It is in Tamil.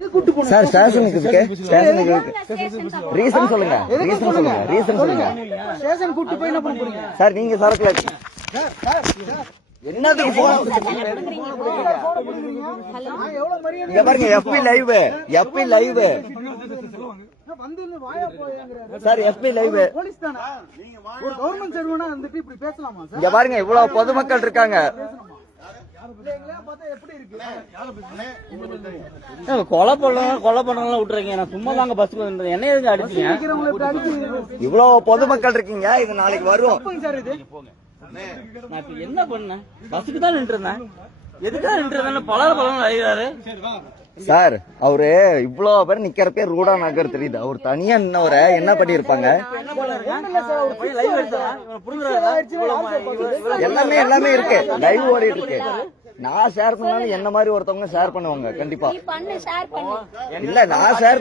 சார் ஸ்டேஷனுக்கு ரீசன் சொல்லுங்க ஸ்டேஷன் கூட்டி போய் என்ன பண்ண போறீங்க சார்? நீங்க சரக்குல என்னதுக்கு போன் இங்க பாருங்க, எஃபி லைவ் சார், எஃபி லைவ். போலீஸ் தானே, ஒரு கவர்மெண்ட் சர்வனா வந்துட்டு இப்படி பேசலாமா சார்? இங்க பாருங்க, இவ்வளவு பொதுமக்கள் இருக்காங்க. கொலை பண்ணலாம் விட்டுறீங்க. நான் சும்மா தாங்க பஸ்ஸுக்கு வந்தேன். என்ன எதுக்கு அடிச்சீங்க? இவ்வளவு பொதுமக்கள் இருக்கீங்க, இது நாளைக்கு வரும். நான் இப்ப என்ன பண்ணேன்? பஸ்ஸுக்கு தான் நின்று இருந்தேன். எதுக்காக நின்று இருந்தேன்? பலரும் அழிகிறாரு சார். அவரு இவ்வளவு பேர் நிக்கிறப்பே ரூடா நகர் தெரியுது. அவர் தனியா நின்னவரை என்ன பண்ணிருப்பாங்க? எல்லாமே இருக்கு, லைவ் ஓடிட்டு இருக்கு. நான் ஷேர் பண்ணாலும் என்ன மாதிரி ஒருத்தவங்க ஷேர் பண்ணுவாங்க கண்டிப்பா. இல்ல நான் ஷேர்